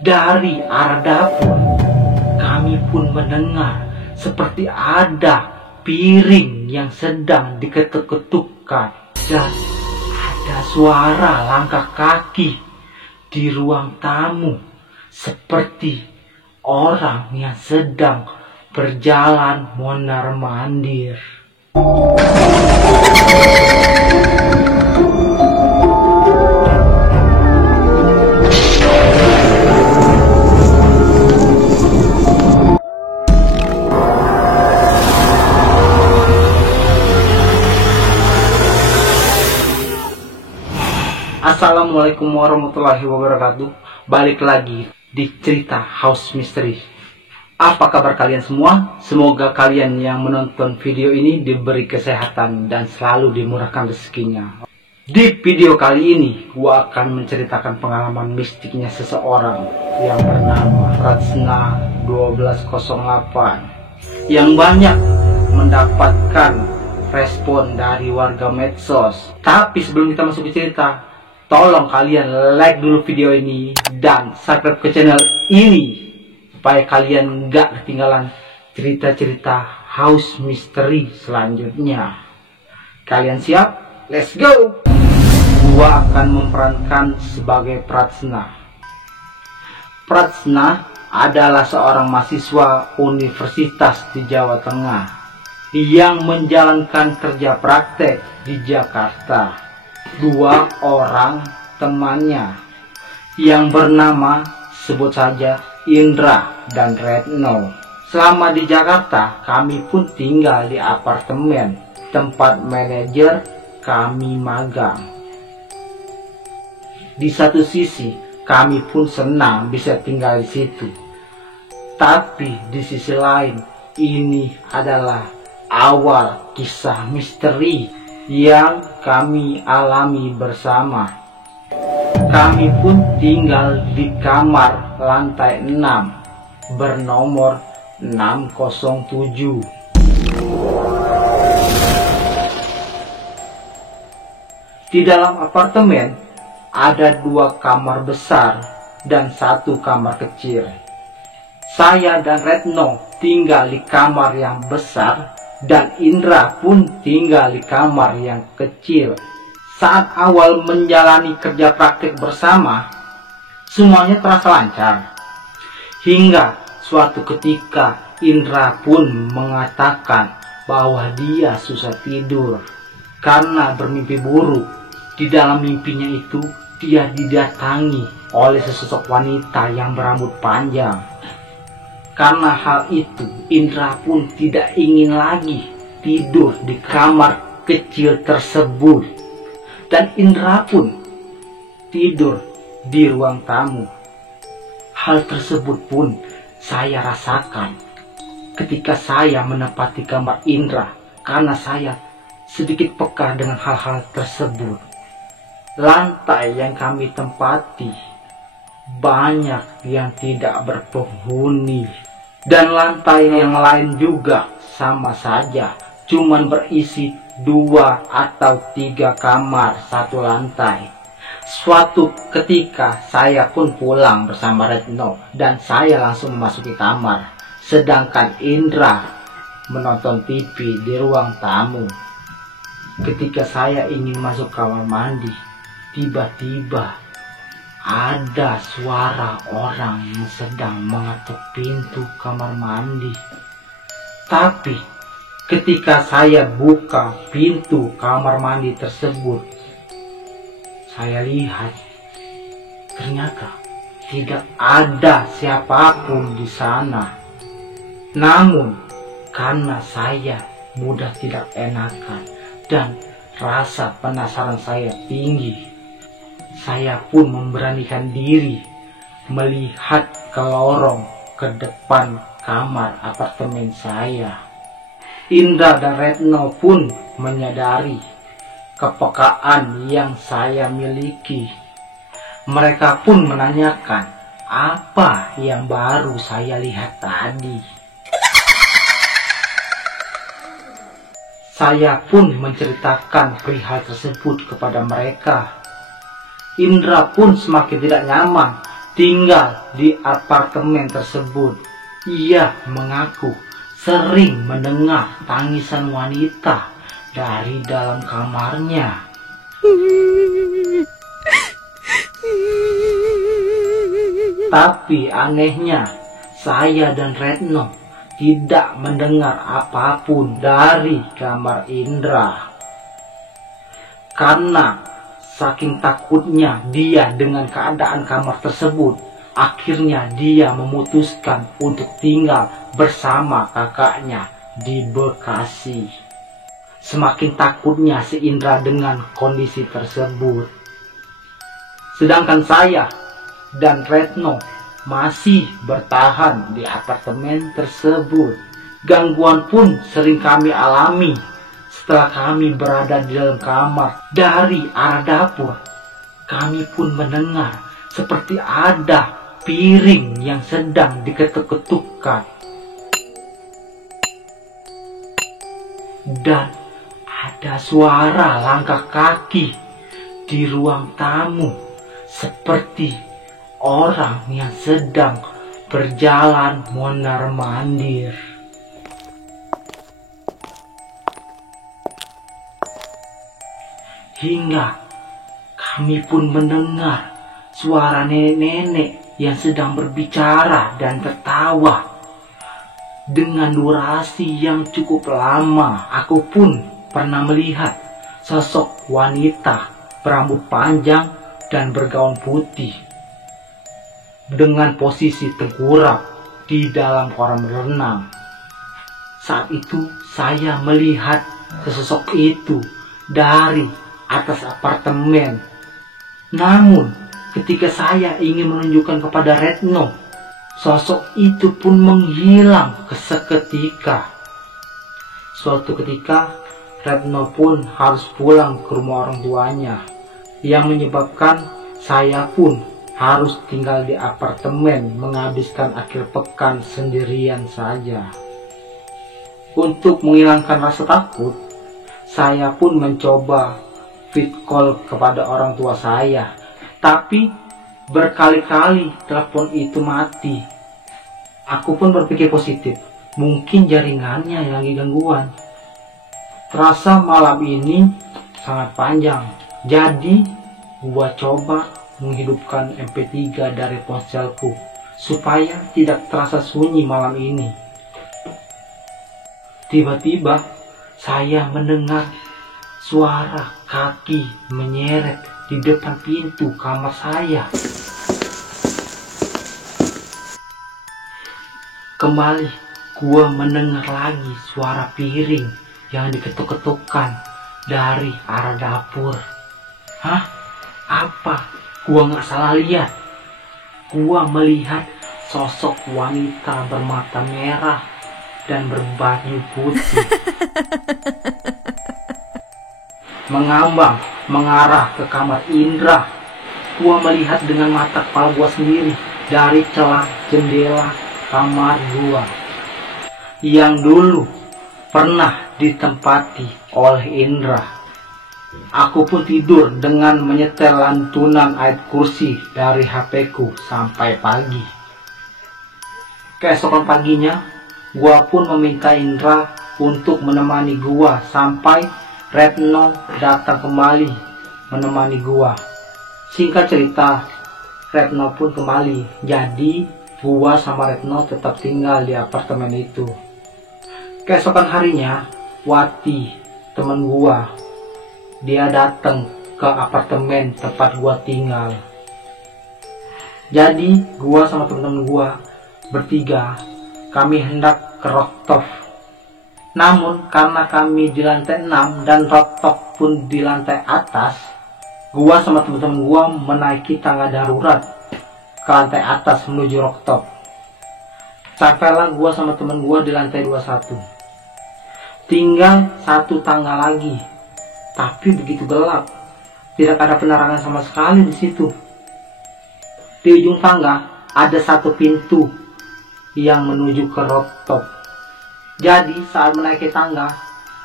Dari arah dapur, kami pun mendengar seperti ada piring yang sedang diketuk-ketukkan dan ada suara langkah kaki di ruang tamu seperti orang yang sedang berjalan mondar-mandir. Assalamualaikum warahmatullahi wabarakatuh. Balik lagi di cerita House Mystery. Apa kabar kalian semua? Semoga kalian yang menonton video ini diberi kesehatan dan selalu dimurahkan rezekinya. Di video kali ini, gua akan menceritakan pengalaman mistiknya seseorang yang bernama Ratsna 1208 yang banyak mendapatkan respon dari warga medsos. Tapi sebelum kita masuk ke cerita, tolong kalian like dulu video ini dan subscribe ke channel ini supaya kalian nggak ketinggalan cerita-cerita House Mystery selanjutnya. Kalian siap? Let's go! Gua akan memerankan sebagai Pratsna. Pratsna adalah seorang mahasiswa universitas di Jawa Tengah yang menjalankan kerja praktek di Jakarta. Dua orang temannya yang bernama sebut saja Indra dan Retno. Selama di Jakarta, kami pun tinggal di apartemen tempat manajer kami magang. Di satu sisi, kami pun senang bisa tinggal di situ. Tapi di sisi lain, ini adalah awal kisah misteri yang kami alami bersama. Kami pun tinggal di kamar lantai 6 bernomor 607. Di dalam apartemen ada 2 kamar besar dan 1 kamar kecil. Saya dan Retno tinggal di kamar yang besar dan Indra pun tinggal di kamar yang kecil. Saat awal menjalani kerja praktik bersama, semuanya terasa lancar. Hingga suatu ketika Indra pun mengatakan bahwa dia susah tidur karena bermimpi buruk. Di dalam mimpinya itu dia didatangi oleh sesosok wanita yang berambut panjang. Karena hal itu, Indra pun tidak ingin lagi tidur di kamar kecil tersebut. Dan Indra pun tidur di ruang tamu. Hal tersebut pun saya rasakan ketika saya menempati kamar Indra, karena saya sedikit peka dengan hal-hal tersebut. Lantai yang kami tempati banyak yang tidak berpenghuni. Dan lantai yang lain juga sama saja, cuman berisi 2 atau 3 kamar satu lantai. Suatu ketika saya pun pulang bersama Retno dan saya langsung memasuki kamar, sedangkan Indra menonton TV di ruang tamu. Ketika saya ingin masuk kamar mandi, tiba-tiba ada suara orang yang sedang mengetuk pintu kamar mandi. Tapi ketika saya buka pintu kamar mandi tersebut, saya lihat ternyata tidak ada siapapun di sana. Namun karena saya mudah tidak enakan dan rasa penasaran saya tinggi, saya pun memberanikan diri melihat ke lorong ke depan kamar apartemen saya. Indra dan Retno pun menyadari kepekaan yang saya miliki. Mereka pun menanyakan apa yang baru saya lihat tadi. Saya pun menceritakan perihal tersebut kepada mereka. Indra pun semakin tidak nyaman tinggal di apartemen tersebut. Ia mengaku sering mendengar tangisan wanita dari dalam kamarnya. Tapi anehnya, saya dan Retno tidak mendengar apapun dari kamar Indra. Karena saking takutnya dia dengan keadaan kamar tersebut, akhirnya dia memutuskan untuk tinggal bersama kakaknya di Bekasi. Semakin takutnya si Indra dengan kondisi tersebut. Sedangkan saya dan Retno masih bertahan di apartemen tersebut. Gangguan pun sering kami alami setelah kami berada di dalam kamar. Dari arah dapur, kami pun mendengar seperti ada piring yang sedang diketuk-ketukkan. Dan ada suara langkah kaki di ruang tamu, seperti orang yang sedang berjalan mondar-mandir. Hingga kami pun mendengar suara nenek-nenek yang sedang berbicara dan tertawa. Dengan durasi yang cukup lama, aku pun pernah melihat sosok wanita berambut panjang dan bergaun putih dengan posisi tengkurap di dalam kolam renang. Saat itu saya melihat sesosok itu dari atas apartemen. Namun ketika saya ingin menunjukkan kepada Retno, sosok itu pun menghilang seketika. Suatu ketika Retno pun harus pulang ke rumah orang tuanya, yang menyebabkan saya pun harus tinggal di apartemen menghabiskan akhir pekan sendirian saja. Untuk menghilangkan rasa takut, saya pun mencoba video call kepada orang tua saya. Tapi berkali-kali telepon itu mati. Aku pun berpikir positif, mungkin jaringannya yang lagi gangguan. Terasa malam ini sangat panjang, jadi gua coba menghidupkan MP3 dari ponselku supaya tidak terasa sunyi malam ini. Tiba-tiba saya mendengar suara kaki menyeret di depan pintu kamar saya. Kembali gua mendengar lagi suara piring yang diketuk-ketukkan dari arah dapur. Hah? Apa? Gua nggak salah lihat. Gua melihat sosok wanita bermata merah dan berbaju putih mengambang mengarah ke kamar Indra. Gua melihat dengan mata kepala gua sendiri dari celah jendela kamar gua yang dulu pernah ditempati oleh Indra. Aku pun tidur dengan menyetel lantunan ayat kursi dari HP-ku sampai pagi. Keesokan paginya, gua pun meminta Indra untuk menemani gua sampai Retno datang kembali menemani gua. Singkat cerita, Retno pun kembali. Jadi, gua sama Retno tetap tinggal di apartemen itu. Keesokan harinya, Wati, temen gua, dia datang ke apartemen tempat gua tinggal. Jadi gua sama temen-temen gua bertiga, kami hendak ke rooftop. Namun karena kami di lantai 6 dan rooftop pun di lantai atas, gua sama temen-temen gua menaiki tangga darurat ke lantai atas menuju rooftop. Sampailah gua sama temen gua di lantai 21. Tinggal satu tangga lagi. Tapi begitu gelap, tidak ada penerangan sama sekali di situ. Di ujung tangga ada satu pintu yang menuju ke rooftop. Jadi saat menaiki tangga,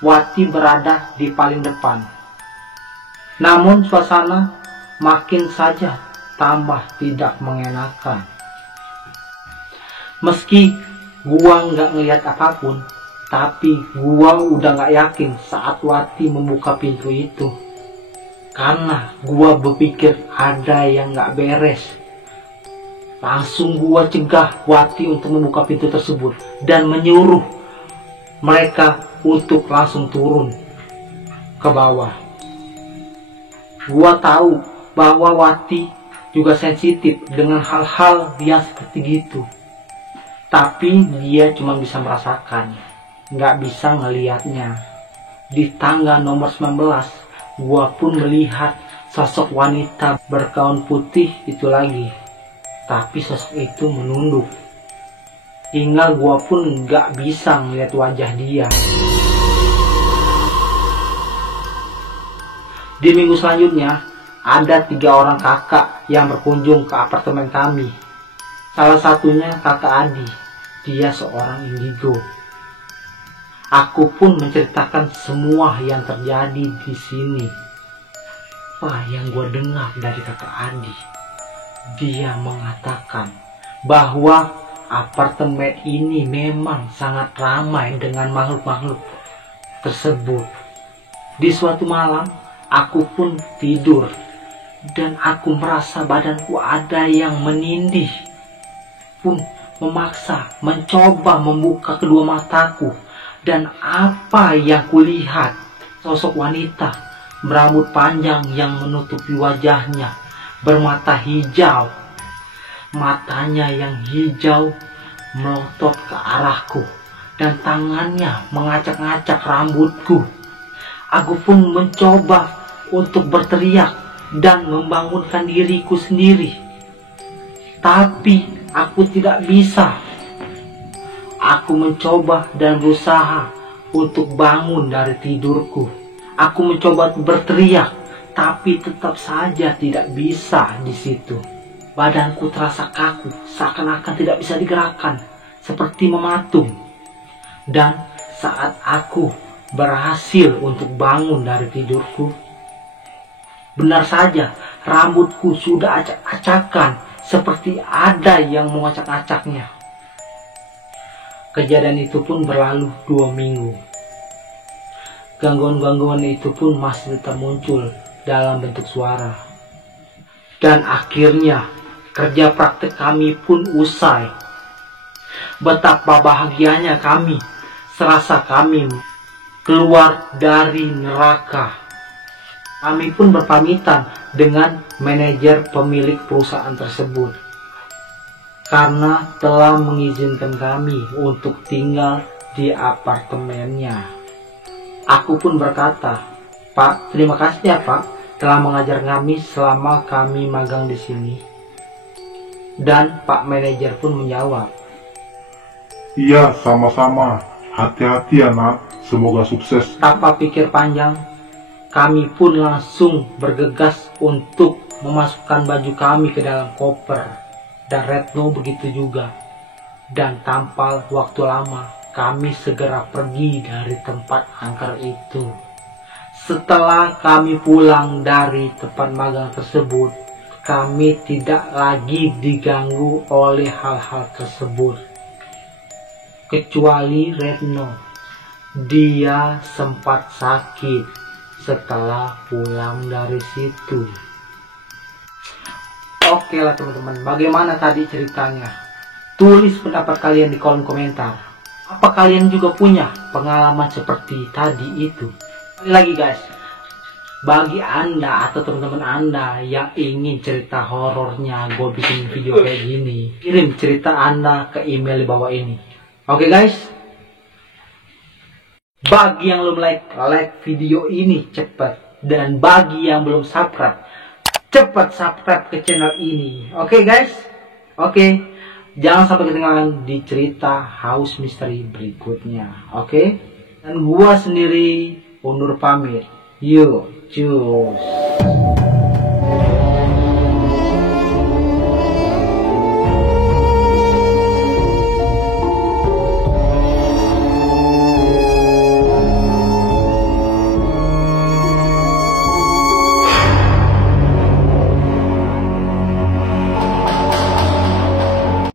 Wati berada di paling depan. Namun suasana makin saja tambah tidak mengenakan. Meski gua nggak ngelihat apapun, tapi gua udah nggak yakin saat Wati membuka pintu itu. Karena gua berpikir ada yang nggak beres. Langsung gua cegah Wati untuk membuka pintu tersebut dan menyuruh mereka untuk langsung turun ke bawah. Gua tahu bahwa Wati juga sensitif dengan hal-hal yang seperti gitu. Tapi dia cuma bisa merasakan, nggak bisa ngelihatnya. Di tangga nomor 19, gua pun melihat sosok wanita bergaun putih itu lagi. Tapi sosok itu menunduk. Hingga gua pun nggak bisa ngelihat wajah dia. Di minggu selanjutnya, ada 3 orang kakak yang berkunjung ke apartemen kami. Salah satunya kakak Adi, dia seorang indigo. Aku pun menceritakan semua yang terjadi di sini. Apa yang gue dengar dari kakak Adi? Dia mengatakan bahwa apartemen ini memang sangat ramai dengan makhluk-makhluk tersebut. Di suatu malam, aku pun tidur dan aku merasa badanku ada yang menindih. Pun memaksa mencoba membuka kedua mataku, dan apa yang kulihat, sosok wanita berambut panjang yang menutupi wajahnya, bermata hijau. Matanya yang hijau melotot ke arahku dan tangannya mengacak-ngacak rambutku. Aku pun mencoba untuk berteriak dan membangunkan diriku sendiri, tapi aku tidak bisa. Aku mencoba dan berusaha untuk bangun dari tidurku. Aku mencoba berteriak, tapi tetap saja tidak bisa di situ. Badanku terasa kaku, seakan-akan tidak bisa digerakkan, seperti mematung. Dan saat aku berhasil untuk bangun dari tidurku, benar saja rambutku sudah acak-acakan, seperti ada yang mengacak-acaknya. Kejadian itu pun berlalu 2 minggu. Gangguan-gangguan itu pun masih tetap muncul dalam bentuk suara. Dan akhirnya kerja praktek kami pun usai. Betapa bahagianya kami, serasa kami keluar dari neraka. Kami pun berpamitan dengan manajer pemilik perusahaan tersebut karena telah mengizinkan kami untuk tinggal di apartemennya. Aku pun berkata, "Pak, terima kasih ya Pak, telah mengajar kami selama kami magang di sini." Dan Pak manajer pun menjawab, "Iya, sama-sama. Hati-hati ya nak, semoga sukses." Tanpa pikir panjang, kami pun langsung bergegas untuk memasukkan baju kami ke dalam koper. Dan Retno begitu juga. Dan tanpa waktu lama, kami segera pergi dari tempat angker itu. Setelah kami pulang dari tempat magang tersebut, kami tidak lagi diganggu oleh hal-hal tersebut. Kecuali Retno. Dia sempat sakit setelah pulang dari situ. Oke lah teman-teman, bagaimana tadi ceritanya? Tulis pendapat kalian di kolom komentar. Apa kalian juga punya pengalaman seperti tadi itu? Lagi guys, bagi anda atau teman-teman anda yang ingin cerita horornya gue bikin video kayak gini, kirim cerita anda ke email di bawah ini. Oke guys, bagi yang belum like video ini cepet, dan bagi yang belum subscribe, cepat subscribe ke channel ini. Oke guys, oke, jangan sampai ketinggalan di cerita House Mystery berikutnya. Oke, dan gua sendiri undur pamit. Yuk, cus.